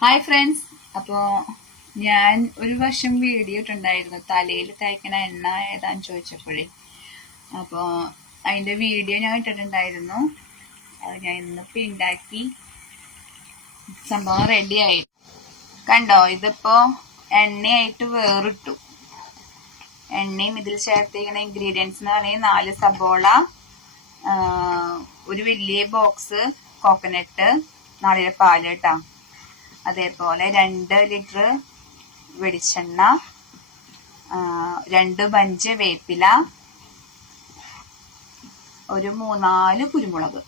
Hi friends. അപ്പോൾ ഞാൻ ഒരു വർഷം വീഡിയോ ഇട്ടുണ്ടായിരുന്നു തലയിൽ തേക്കണ എണ്ണ ഏതാന്ന് ചോദിച്ചപ്പോഴേ. അപ്പോൾ അതിൻ്റെ വീഡിയോ ഞാൻ ഇട്ടിട്ടുണ്ടായിരുന്നു. അത് ഞാൻ ഇന്നിപ്പോൾ ഉണ്ടാക്കി സംഭവം റെഡി ആയി. കണ്ടോ, ഇതിപ്പോൾ എണ്ണയായിട്ട് വേറിട്ടു. എണ്ണയും ഇതിൽ ചേർത്തിരിക്കുന്ന ഇൻഗ്രീഡിയൻസ് എന്ന് പറയുന്നത് 4 സബോള, ഒരു വലിയ ബോക്സ് കോക്കനട്ട്, നാളികേരപ്പാൽ കേട്ടോ, അതേപോലെ 2 ലിറ്റർ വെളിച്ചെണ്ണ, 2 ബഞ്ച് വേപ്പില, ഒരു 3-4 കുരുമുളക്,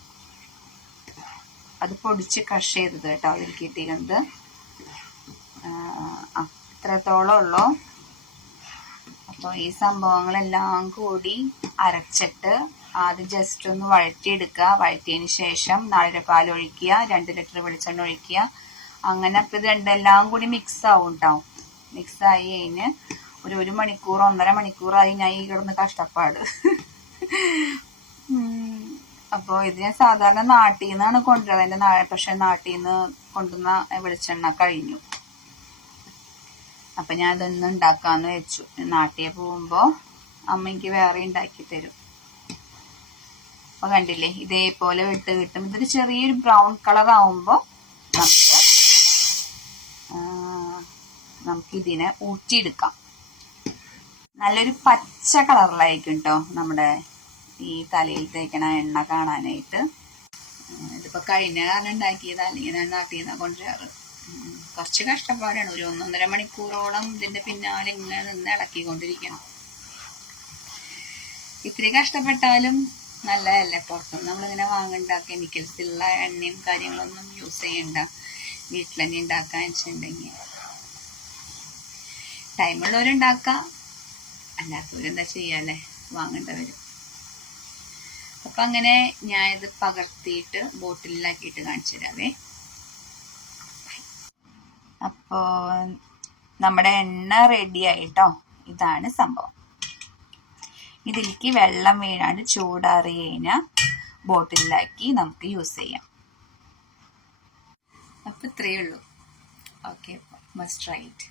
അത് പൊടിച്ച് ക്രഷ് ചെയ്തത് കേട്ടോ അതിൽ കിട്ടിയിരുന്നത്. ഇത്രത്തോളം ഉള്ളൂ. അപ്പോൾ ഈ സംഭവങ്ങളെല്ലാം കൂടി അരച്ചിട്ട് ആദ്യം ജസ്റ്റ് ഒന്ന് വഴറ്റിയെടുക്കുക. വഴറ്റിയതിന് ശേഷം നാളികേരപ്പാൽ ഒഴിക്കുക, 2 ലിറ്റർ വെളിച്ചെണ്ണ ഒഴിക്കുക. അങ്ങനെ അപ്പോൾ ഇത് രണ്ടെല്ലാം കൂടി മിക്സ് ആവും കേട്ടോ. മിക്സായി കഴിഞ്ഞ് ഒരു മണിക്കൂർ 1.5 മണിക്കൂറായി ഞാൻ ഈ കിടന്ന് കഷ്ടപ്പാട്. അപ്പോൾ ഇത് ഞാൻ സാധാരണ നാട്ടിൽ നിന്നാണ് കൊണ്ടുവരുന്നത്. പക്ഷെ നാട്ടിൽ നിന്ന് കൊണ്ടുവന്ന വെളിച്ചെണ്ണ കഴിഞ്ഞു. അപ്പം ഞാൻ അതൊന്ന് ഉണ്ടാക്കാമെന്ന് വെച്ചു. നാട്ടിൽ പോകുമ്പോൾ അമ്മയ്ക്ക് വേറെ ഉണ്ടാക്കി തരും. അപ്പോൾ കണ്ടില്ലേ, ഇതേപോലെ വിട്ട് കിട്ടും. ഇതൊരു ചെറിയൊരു ബ്രൗൺ കളർ ആവുമ്പോൾ നമുക്കിതിനെ ഊറ്റിയെടുക്കാം. നല്ലൊരു പച്ച കളറിലായിരിക്കും കേട്ടോ നമ്മുടെ ഈ തലയിൽ തേക്കണ എണ്ണ കാണാനായിട്ട്. ഇതിപ്പോൾ കഴിഞ്ഞ കാരണം ഉണ്ടാക്കിയത്, അല്ലെങ്കിൽ ഞാൻ നാട്ടിൽ നിന്നാണ് കൊണ്ടുവരാറ്. കുറച്ച് കഷ്ടപ്പാടാണ്. ഒരു 1.5 മണിക്കൂറോളം ഇതിൻ്റെ പിന്നാലെ ഇങ്ങനെ നിന്ന് ഇളക്കിക്കൊണ്ടിരിക്കണം. ഇത്തിരി കഷ്ടപ്പെട്ടാലും നല്ലതല്ലേ. പുറത്തുനിന്ന് നമ്മളിങ്ങനെ വാങ്ങണ്ട കെമിക്കൽസ് ഉള്ള എണ്ണയും കാര്യങ്ങളൊന്നും യൂസ് ചെയ്യണ്ട. വീട്ടിൽ തന്നെ ഉണ്ടാക്കാൻ വെച്ചിട്ടുണ്ടെങ്കിൽ ടൈമുള്ളവരുണ്ടാക്കാം, അല്ലാത്തവരെന്താ ചെയ്യാല്ലേ, വാങ്ങേണ്ടവരും. അപ്പം അങ്ങനെ ഞാൻ ഇത് പകർത്തിയിട്ട് ബോട്ടിലാക്കിയിട്ട് കാണിച്ചു തരാവേ. അപ്പോൾ നമ്മുടെ എണ്ണ റെഡി ആയിട്ടോ. ഇതാണ് സംഭവം. ഇതിലേക്ക് വെള്ളം വീഴാണ്ട് ചൂടാറി കഴിഞ്ഞാൽ ബോട്ടിലാക്കി നമുക്ക് യൂസ് ചെയ്യാം. അപ്പോൾ ഇത്രയേ ഉള്ളൂ. Okay, must try it.